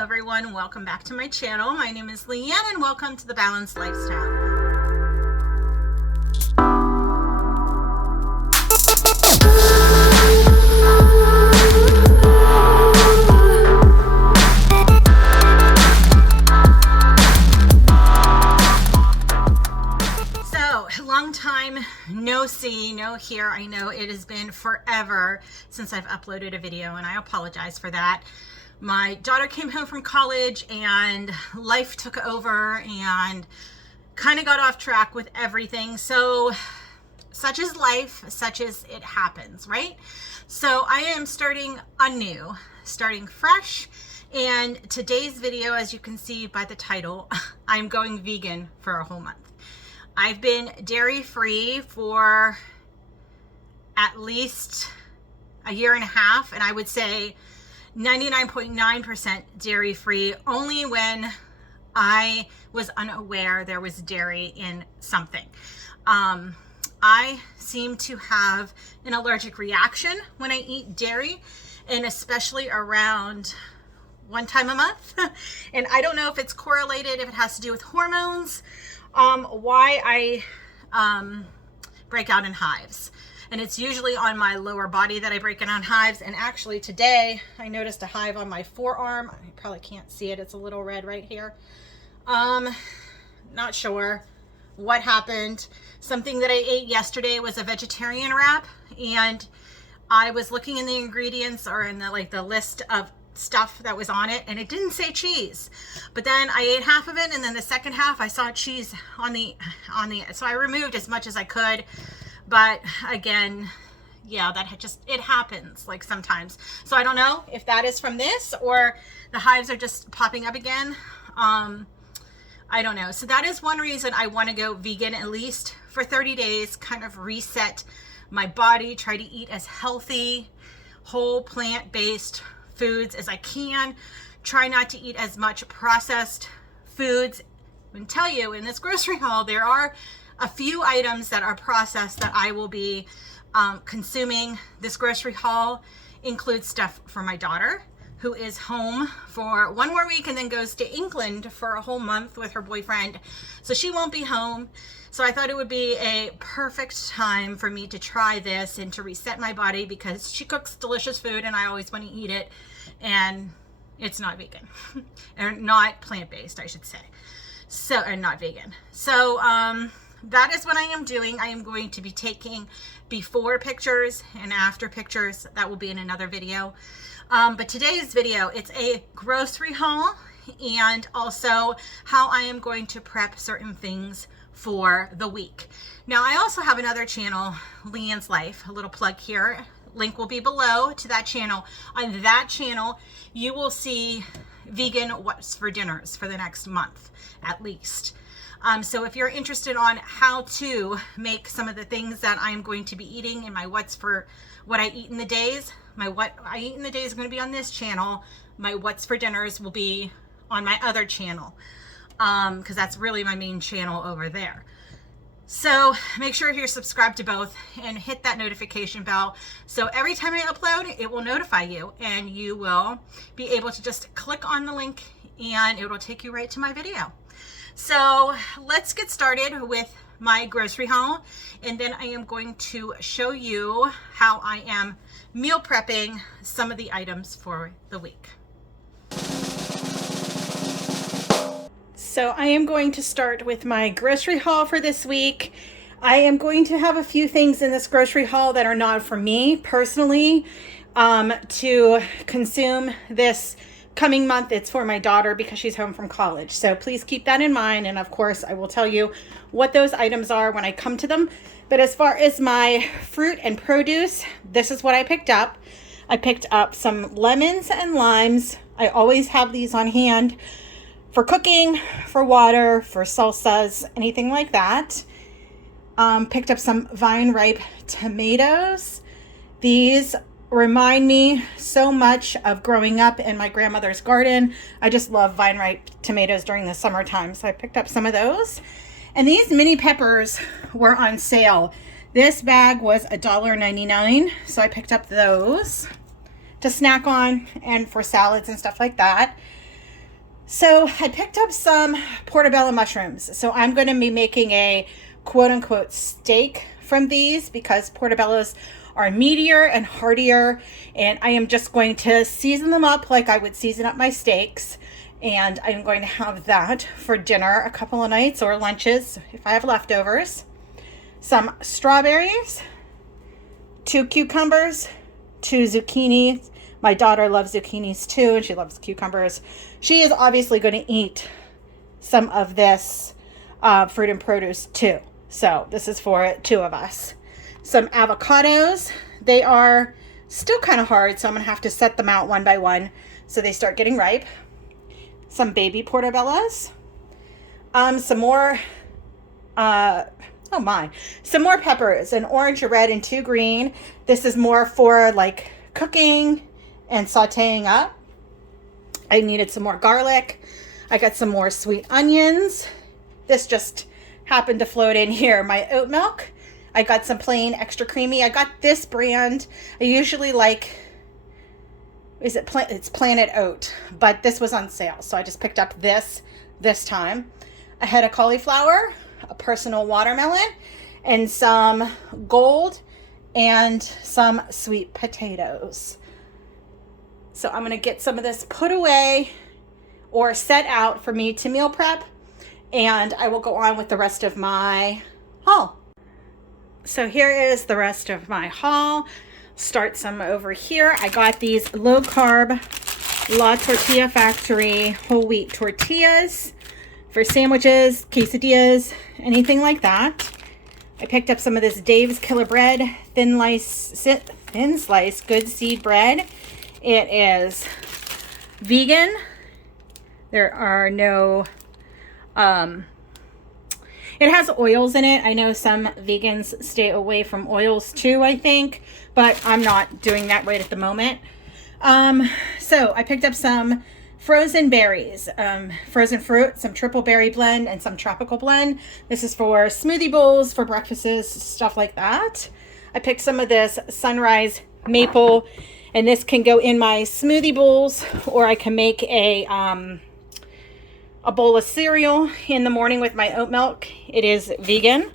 everyone, welcome back to my channel. My name is Leanne and welcome to the Balanced Lifestyle. So, long time no see, no hear. I know it has been forever since I've uploaded a video and I apologize for that. My daughter came home from college and life took over and kind of got off track with everything. So such is life, such as it happens, right? So I am starting anew, starting fresh. And today's video, as you can see by the title, I'm going vegan for a whole month. I've been dairy-free for at least a year and a half, and I would say 99.9% dairy-free, only when I was unaware there was dairy in something. I seem to have an allergic reaction when I eat dairy, and especially around one time a month. And I don't know if it's correlated, if it has to do with hormones, why I break out in hives. And it's usually on my lower body that I break it on hives. And actually today I noticed a hive on my forearm. I probably can't see it. It's a little red right here. Not sure what happened. Something that I ate yesterday was a vegetarian wrap, and I was looking in the ingredients or in the list of stuff that was on it, and it didn't say cheese. But then I ate half of it, and then the second half I saw cheese on the so I removed as much as I could. But again, yeah, it happens like sometimes. So I don't know if that is from this or the hives are just popping up again. I don't know. So that is one reason I want to go vegan, at least for 30 days, kind of reset my body, try to eat as healthy, whole plant-based foods as I can, try not to eat as much processed foods. I can tell you in this grocery haul, there are a few items that are processed that I will be consuming. This grocery haul includes stuff for my daughter, who is home for one more week and then goes to England for a whole month with her boyfriend. So she won't be home. So I thought it would be a perfect time for me to try this and to reset my body, because she cooks delicious food and I always want to eat it. And it's not vegan or not plant-based, I should say. So, and not vegan. So, that is what I am doing. I am going to be taking before pictures and after pictures. That will be in another video. But today's video, it's a grocery haul and also how I am going to prep certain things for the week. Now, I also have another channel, Leanne's Life, a little plug here. Link will be below to that channel. On that channel, you will see vegan what's for dinners for the next month, at least. So if you're interested on how to make some of the things that I'm going to be eating in my what's for what I eat in the days, my what I eat in the days are going to be on this channel. My what's for dinners will be on my other channel, because that's really my main channel over there. So make sure you're subscribed to both and hit that notification bell. So every time I upload, it will notify you and you will be able to just click on the link and it will take you right to my video. So let's get started with my grocery haul, and then I am going to show you how I am meal prepping some of the items for the week. So I am going to start with my grocery haul for this week. I am going to have a few things in this grocery haul that are not for me personally to consume this coming month. It's for my daughter because she's home from college. So please keep that in mind. And of course, I will tell you what those items are when I come to them. But as far as my fruit and produce, this is what I picked up. I picked up some lemons and limes. I always have these on hand for cooking, for water, for salsas, anything like that. Picked up some vine ripe tomatoes. These remind me so much of growing up in my grandmother's garden. I just love vine ripe tomatoes during the summertime. So I picked up some of those. And these mini peppers were on sale. This bag was $1.99. So I picked up those to snack on and for salads and stuff like that. So I picked up some portobello mushrooms. So I'm going to be making a quote unquote steak from these because portobellos are meatier and heartier. And I am just going to season them up like I would season up my steaks. And I'm going to have that for dinner a couple of nights or lunches if I have leftovers. Some strawberries, 2 cucumbers, 2 zucchini. My daughter loves zucchinis too, and she loves cucumbers. She is obviously going to eat some of this fruit and produce too. So this is for 2 of us. Some avocados. They are still kind of hard, so I'm going to have to set them out one by one so they start getting ripe. Some baby portobellos. Some more, some more peppers, an orange, a red, and 2 green. This is more for like cooking and sauteing up. I needed some more garlic. I got some more sweet onions. This just happened to float in here. My oat milk. I got some plain extra creamy. I got this brand. I usually like, it's Planet Oat, but this was on sale. So I just picked up this time. I had a cauliflower, a personal watermelon, and some gold and some sweet potatoes. So I'm going to get some of this put away or set out for me to meal prep, and I will go on with the rest of my haul. So here is the rest of my haul. Start some over here. I got these low carb La Tortilla Factory whole wheat tortillas for sandwiches, quesadillas, anything like that. I picked up some of this Dave's Killer Bread thin slice good seed bread. It is vegan. There are no, it has oils in it. I know some vegans stay away from oils too, I think, but I'm not doing that right at the moment. So I picked up some frozen berries, frozen fruit, some triple berry blend, and some tropical blend. This is for smoothie bowls, for breakfasts, stuff like that. I picked some of this Sunrise Maple, and this can go in my smoothie bowls, or I can make a bowl of cereal in the morning with my oat milk. It is vegan.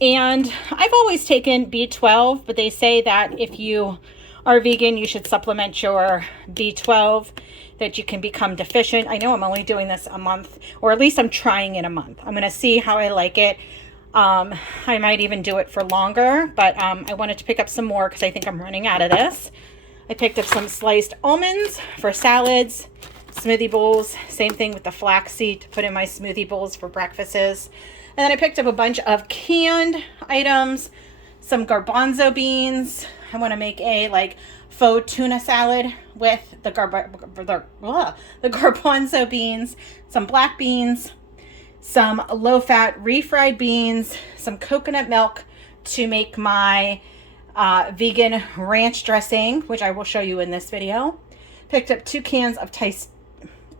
And I've always taken B12, but they say that if you are vegan, you should supplement your B12, that you can become deficient. I know I'm only doing this a month, or at least I'm trying it a month. I'm going to see how I like it. I might even do it for longer, but I wanted to pick up some more because I think I'm running out of this. I picked up some sliced almonds for salads, smoothie bowls. Same thing with the flaxseed to put in my smoothie bowls for breakfasts. And then I picked up a bunch of canned items, some garbanzo beans. I want to make a like faux tuna salad with the garbanzo beans, some black beans, some low-fat refried beans, some coconut milk to make my vegan ranch dressing, which I will show you in this video. Picked up 2 cans of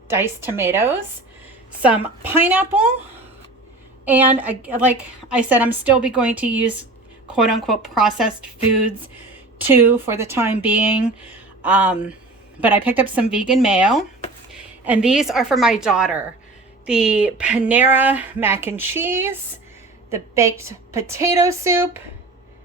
diced tomatoes, some pineapple, and like I said, I'm still going to use quote unquote processed foods too for the time being. But I picked up some vegan mayo, and these are for my daughter. The Panera mac and cheese, the baked potato soup,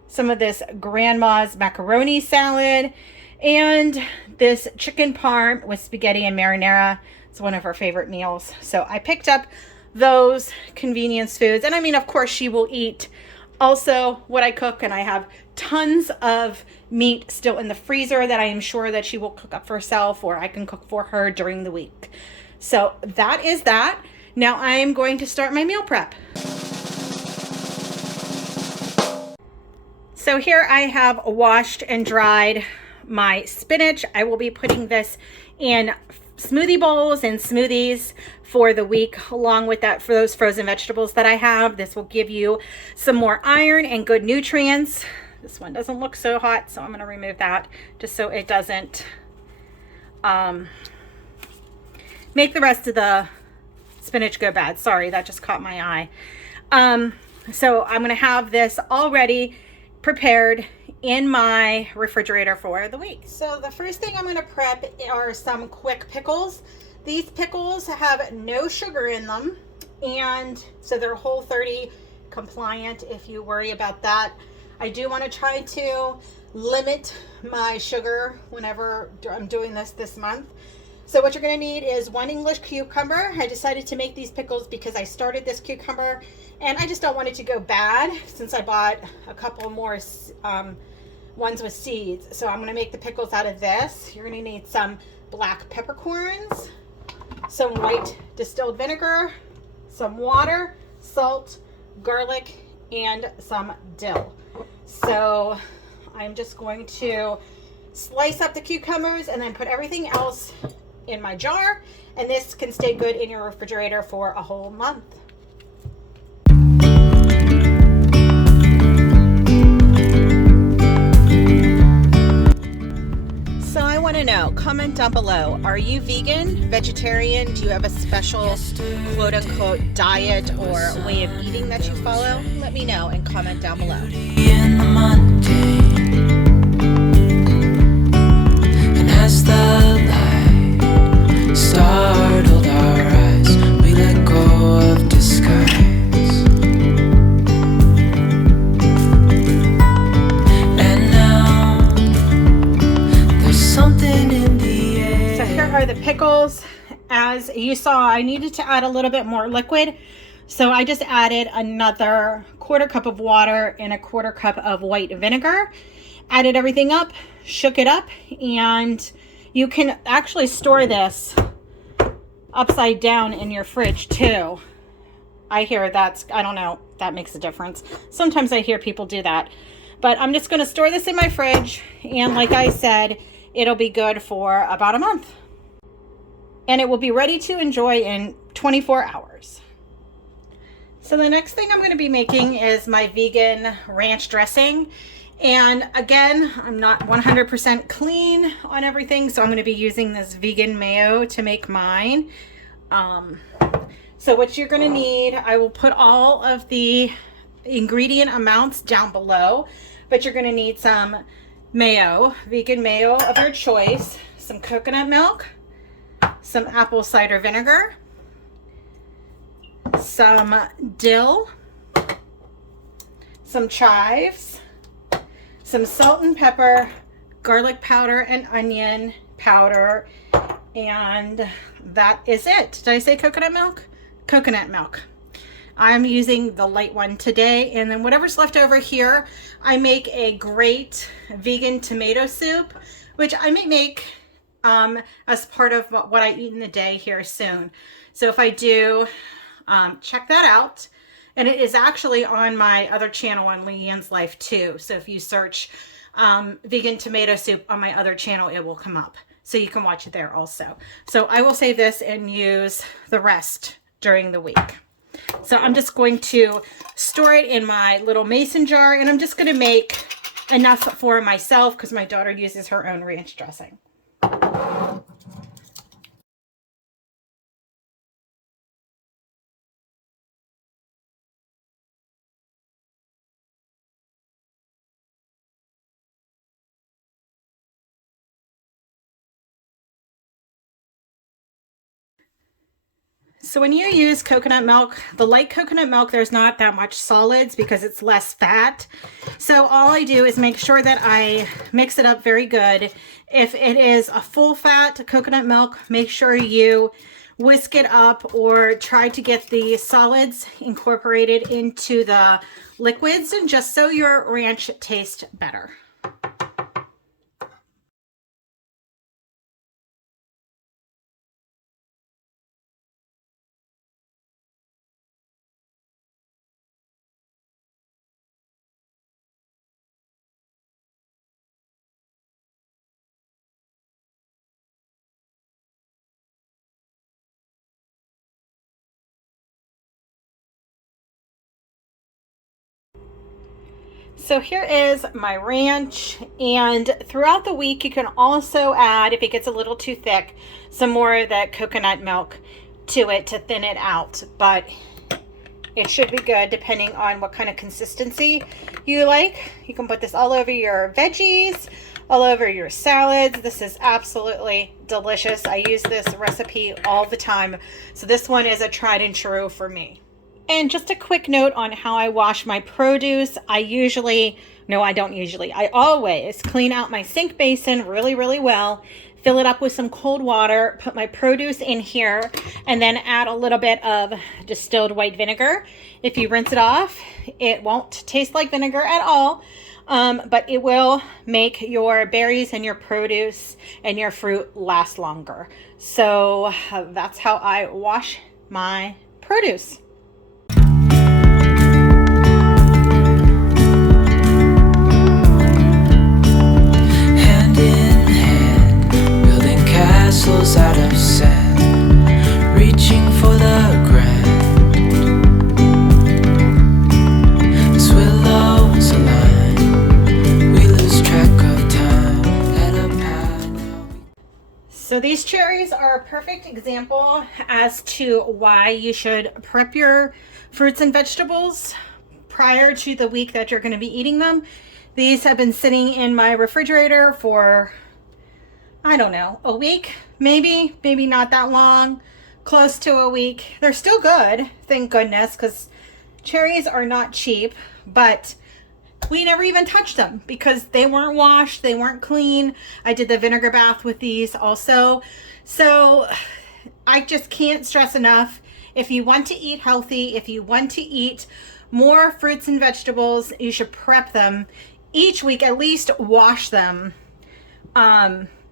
some of this grandma's macaroni salad, and this chicken parm with spaghetti and marinara. It's one of her favorite meals. So I picked up those convenience foods. And I mean, of course, she will eat also what I cook, and I have tons of meat still in the freezer that I am sure that she will cook up for herself, or I can cook for her during the week. So that is that. Now I'm going to start my meal prep. So here I have washed and dried my spinach. I will be putting this in smoothie bowls and smoothies for the week, along with that for those frozen vegetables that I have. This will give you some more iron and good nutrients. This one doesn't look so hot, so I'm going to remove that just so it doesn't make the rest of the spinach go bad. Sorry, that just caught my eye. So I'm going to have this already prepared in my refrigerator for the week. So the first thing I'm going to prep are some quick pickles. These pickles have no sugar in them, and so they're Whole30 compliant if you worry about that. I do want to try to limit my sugar whenever I'm doing this month. So what you're going to need is 1 English cucumber. I decided to make these pickles because I started this cucumber and I just don't want it to go bad, since I bought a couple more ones with seeds. So I'm going to make the pickles out of this. You're going to need some black peppercorns, some white distilled vinegar, some water, salt, garlic, and some dill. So I'm just going to slice up the cucumbers and then put everything else in my jar, and this can stay good in your refrigerator for a whole month. So I want to know, comment down below, are you vegan, vegetarian? Do you have a special quote unquote diet or way of eating that you follow? Let me know and comment down below. Startled our eyes, we let go of disguise. And now there's something in the air. So here are the pickles. As you saw, I needed to add a little bit more liquid, so I just added another 1/4 cup of water and a 1/4 cup of white vinegar. Added everything up, shook it up, and you can actually store this upside down in your fridge too. I hear I don't know, that makes a difference. Sometimes I hear people do that. But I'm just going to store this in my fridge, and like I said, it'll be good for about a month. And it will be ready to enjoy in 24 hours. So the next thing I'm going to be making is my vegan ranch dressing. And again, I'm not 100% clean on everything, so I'm going to be using this vegan mayo to make mine. So what you're going to need, I will put all of the ingredient amounts down below, but you're going to need some mayo, vegan mayo of your choice, some coconut milk, some apple cider vinegar, some dill, some chives, some salt and pepper, garlic powder and onion powder, and that is it. Did I say coconut milk? Coconut milk. I'm using the light one today, and then whatever's left over here, I make a great vegan tomato soup, which I may make as part of what I eat in the day here soon. So if I do, check that out. And it is actually on my other channel on Leanne's Life too. So if you search vegan tomato soup on my other channel, it will come up. So you can watch it there also. So I will save this and use the rest during the week. So I'm just going to store it in my little mason jar, and I'm just going to make enough for myself because my daughter uses her own ranch dressing. So when you use coconut milk, the light coconut milk, there's not that much solids because it's less fat. So all I do is make sure that I mix it up very good. If it is a full fat coconut milk, make sure you whisk it up or try to get the solids incorporated into the liquids, and just so your ranch tastes better. So here is my ranch, and throughout the week you can also add, if it gets a little too thick, some more of that coconut milk to it to thin it out, but it should be good depending on what kind of consistency you like. You can put this all over your veggies, all over your salads. This is absolutely delicious. I use this recipe all the time. So this one is a tried and true for me. And just a quick note on how I wash my produce. I always clean out my sink basin really, really well, fill it up with some cold water, put my produce in here, and then add a little bit of distilled white vinegar. If you rinse it off, it won't taste like vinegar at all, but it will make your berries and your produce and your fruit last longer. So that's how I wash my produce. Castles out of sand, reaching for the grand. As willows align, we lose track of time. Let up high. So these cherries are a perfect example as to why you should prep your fruits and vegetables prior to the week that you're going to be eating them. These have been sitting in my refrigerator for, I don't know, a week, maybe not that long, close to a week. They're still good, thank goodness, because cherries are not cheap, but we never even touched them because they weren't washed, they weren't clean. I did the vinegar bath with these also. So I just can't stress enough, if you want to eat healthy, if you want to eat more fruits and vegetables, you should prep them each week, at least wash them.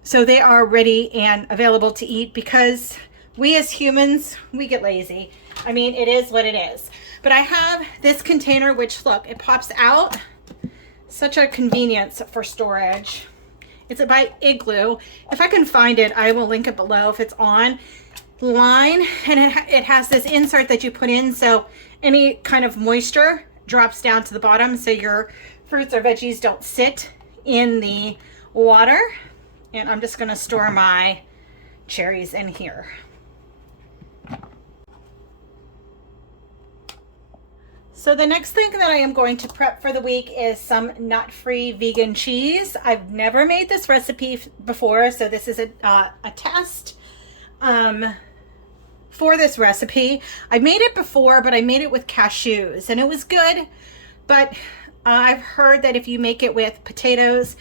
So they are ready and available to eat, because we as humans, we get lazy. I mean, it is what it is. But I have this container, which, look, it pops out. Such a convenience for storage. It's by Igloo. If I can find it, I will link it below if it's online. And it has this insert that you put in, so any kind of moisture drops down to the bottom, so your fruits or veggies don't sit in the water. And I'm just going to store my cherries in here. So the next thing that I am going to prep for the week is some nut-free vegan cheese. I've never made this recipe before, so this is a test for this recipe. I made it before, but I made it with cashews, and it was good. But I've heard that if you make it with potatoes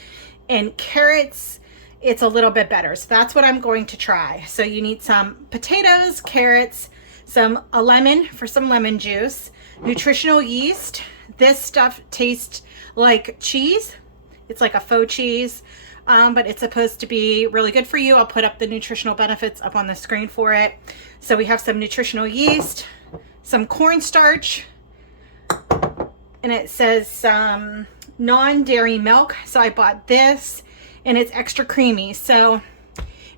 and carrots, it's a little bit better. So that's what I'm going to try. So you need some potatoes, carrots, a lemon for some lemon juice, nutritional yeast. This stuff tastes like cheese. It's like a faux cheese, but it's supposed to be really good for you. I'll put up the nutritional benefits up on the screen for it. So we have some nutritional yeast, some cornstarch, and it says some non-dairy milk. So I bought this, and it's extra creamy, so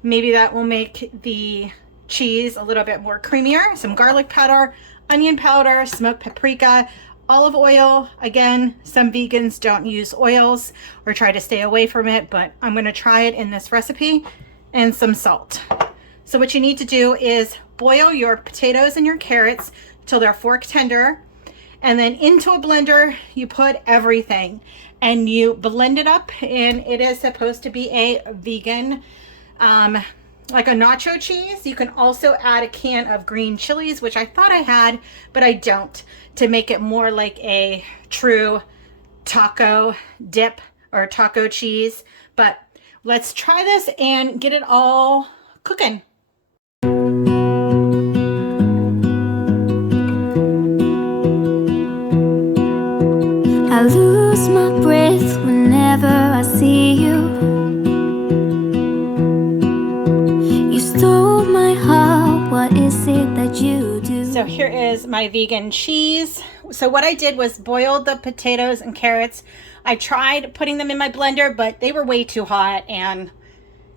maybe that will make the cheese a little bit more creamier. Some garlic powder, onion powder, smoked paprika, olive oil. Again, some vegans don't use oils or try to stay away from it, but I'm going to try it in this recipe, and some salt. So what you need to do is boil your potatoes and your carrots till they're fork tender, and then into a blender you put everything and you blend it up. And it is supposed to be a vegan, like a nacho cheese. You can also add a can of green chilies, which I thought I had, but I don't, to make it more like a true taco dip or taco cheese. But let's try this and get it all cooking. I lose my breath whenever I see you. You stole my heart, what is it that you do? So here is my vegan cheese. So what I did was boil the potatoes and carrots. I tried putting them in my blender, but they were way too hot and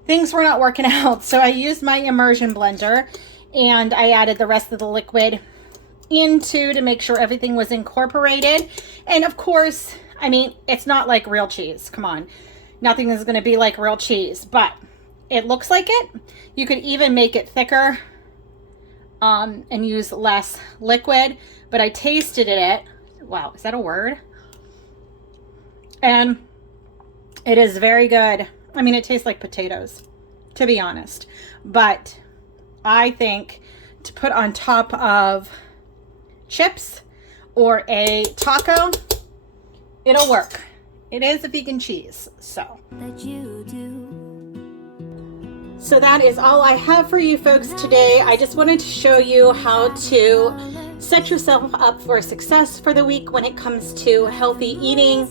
things were not working out. So I used my immersion blender, and I added the rest of the liquid to make sure everything was incorporated. And of course, I mean, it's not like real cheese. Come on. Nothing is going to be like real cheese, but it looks like it. You could even make it thicker and use less liquid, but I tasted it. Wow, is that a word? And It is very good. I mean, it tastes like potatoes, to be honest. But I think to put on top of chips or a taco, it'll work. It is a vegan cheese, so. So that is all I have for you folks today. I just wanted to show you how to set yourself up for success for the week when it comes to healthy eating.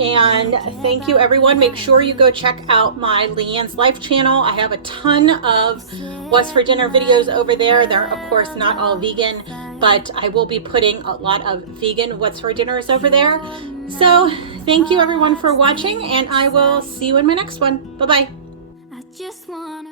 And thank you, everyone. Make sure you go check out my Leanne's Life channel. I have a ton of What's for Dinner videos over there. They're, of course, not all vegan, but I will be putting a lot of vegan What's for Dinners over there. So thank you, everyone, for watching, and I will see you in my next one. Bye-bye. I just wanna